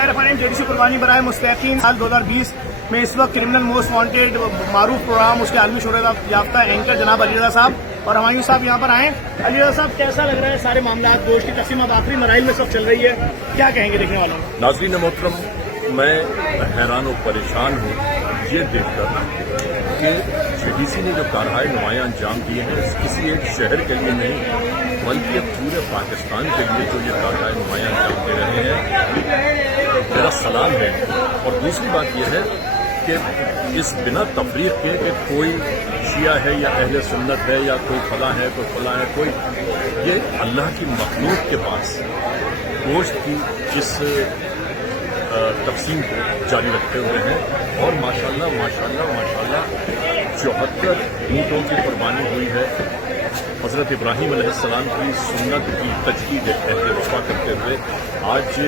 बिस्मिल्लाहिर्रहमानिर्रहीम। जेडीसी कुर्बानी बराए मुस्तैकीन साल 2020 में इस वक्त क्रिमिनल मोस्ट वांटेड मारूफ प्रोग्राम उसके आलमी शोहरत याफ्ता एंकर जनाब अली रज़ा साहब और हमायूं साहब यहाँ पर आए। अली रज़ा साहब, कैसा लग रहा है सारे मामला? गोश्त की तकसीम अब आखिरी मराइल में सब चल रही है, क्या कहेंगे देखने वालों को? नाज़रीन मोहतरम, मैं हैरान और परेशान हूँ ये देखकर कि जेडीसी ने जो कारहाय नुमायां अंजाम दिए हैं किसी एक शहर के लिए नहीं बल्कि पूरे पाकिस्तान के लिए जो ये कारहाय नुमायां अंजाम दे रहे हैं, मेरा सलाम है। और दूसरी बात यह है कि इस बिना तफरीक के कि कोई शिया है या अहले सुन्नत है या कोई फला है कोई फला है, कोई ये अल्लाह की मखलूक के पास गोश्त की इस तकसीम को जारी रखे हुए हैं। और माशाल्लाह माशाल्लाह माशाल्लाह 74 ऊँटों की कुर्बानी हुई है। हज़रत इब्राहीम अलैहिस्सलाम की सुन्नत की तजदीद वफ़ा करते हुए आज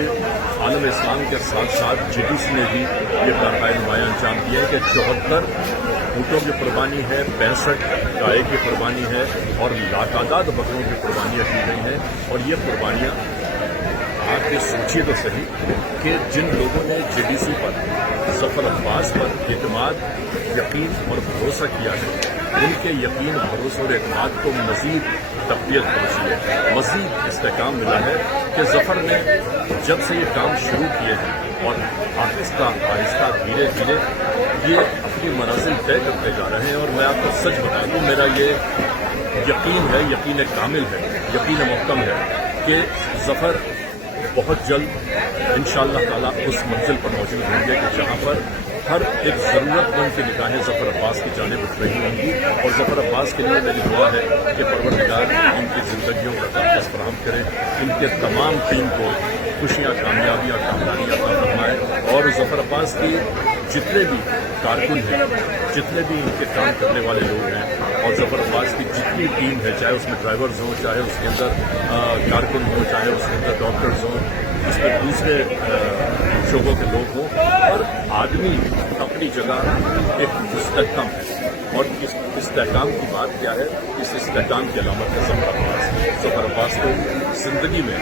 आलम इस्लाम के साथ साथ जेडीसी ने भी ये कारहाय नुमायां अंजाम दिया है कि 74 ऊँटों की कुर्बानी है, 65 गाय की कुर्बानी है और लातादाद बकरों की कुर्बानियाँ की गई हैं। और ये कुर्बानियाँ आप ये सोचिए तो सही कि जिन लोगों ने जेडीसी पर, ज़फ़र अब्बास पर एतमाद, यकीन और भरोसा किया है, उनके यकीन, भरोसे और एतमाद को मज़ीद तक़वियत पहुँची है, मज़ीद इस्तेहकाम मिला है कि ज़फ़र ने जब से ये काम शुरू किए हैं और आहिस्ता आहिस्ता धीरे धीरे ये अपनी मंजिल तय करते जा रहे हैं। और मैं आपको सच बता दूँ, मेरा ये यकीन है, यकीन कामिल है, यकीन मुहकम है कि ज़फ़र बहुत जल्द इंशाअल्लाह ताला उस मंजिल पर मौजूद होंगे कि जहाँ पर हर एक ज़रूरतमंद की निगाहें ज़फ़र अब्बास की जानिब उठ रही होंगी। और ज़फ़र अब्बास के लिए मेरी दुआ है कि परवरदिगार इनकी ज़िंदगियों का तहफ़्फ़ुज़ फराहम करे, इनके तमाम टीम को खुशियाँ, कामयाबियाँ, कामयाबियाँ अता फरमाए। और ज़फ़र अब्बास की जितने भी कारकुन हैं, जितने भी इनके काम करने वाले लोग हैं और ज़फ़र अब्बास की जितनी टीम है, चाहे उसमें ड्राइवर्स हों, चाहे उसके अंदर कारकुन हों, चाहे उसके अंदर डॉक्टर्स हों, इसमें दूसरे शोबों के लोग हों, और आदमी अपनी जगह एक मुस्तहकम है। और इस इस्तेहकाम की बात क्या है? इस इस्तेहकाम की अलामत है ज़फ़र अब्बास। ज़फ़र अब्बास को ज़िंदगी में,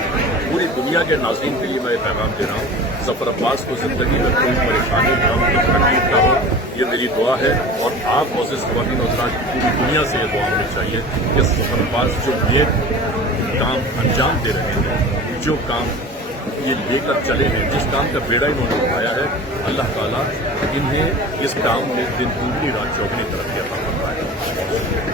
पूरी दुनिया के नाज़रीन के लिए मैं पैगाम दे रहा हूँ, ज़फ़र अब्बास को ज़िंदगी में कोई परेशानी, गम, तकलीफ न हो, ये मेरी दुआ है। और आप मोअज़्ज़िज़ ख़वातीन और हज़रात, पूरी दुनिया से ये दुआ होनी चाहिए कि ज़फ़र अब्बास जो ये काम अंजाम दे रहे हैं, जो काम ये लेकर चले हैं, जिस काम का बेड़ा इन्होंने उठाया है, अल्लाह ताला इन्हें इस काम में दिन दूनी रात चौगनी तरक्की अता फरमाए।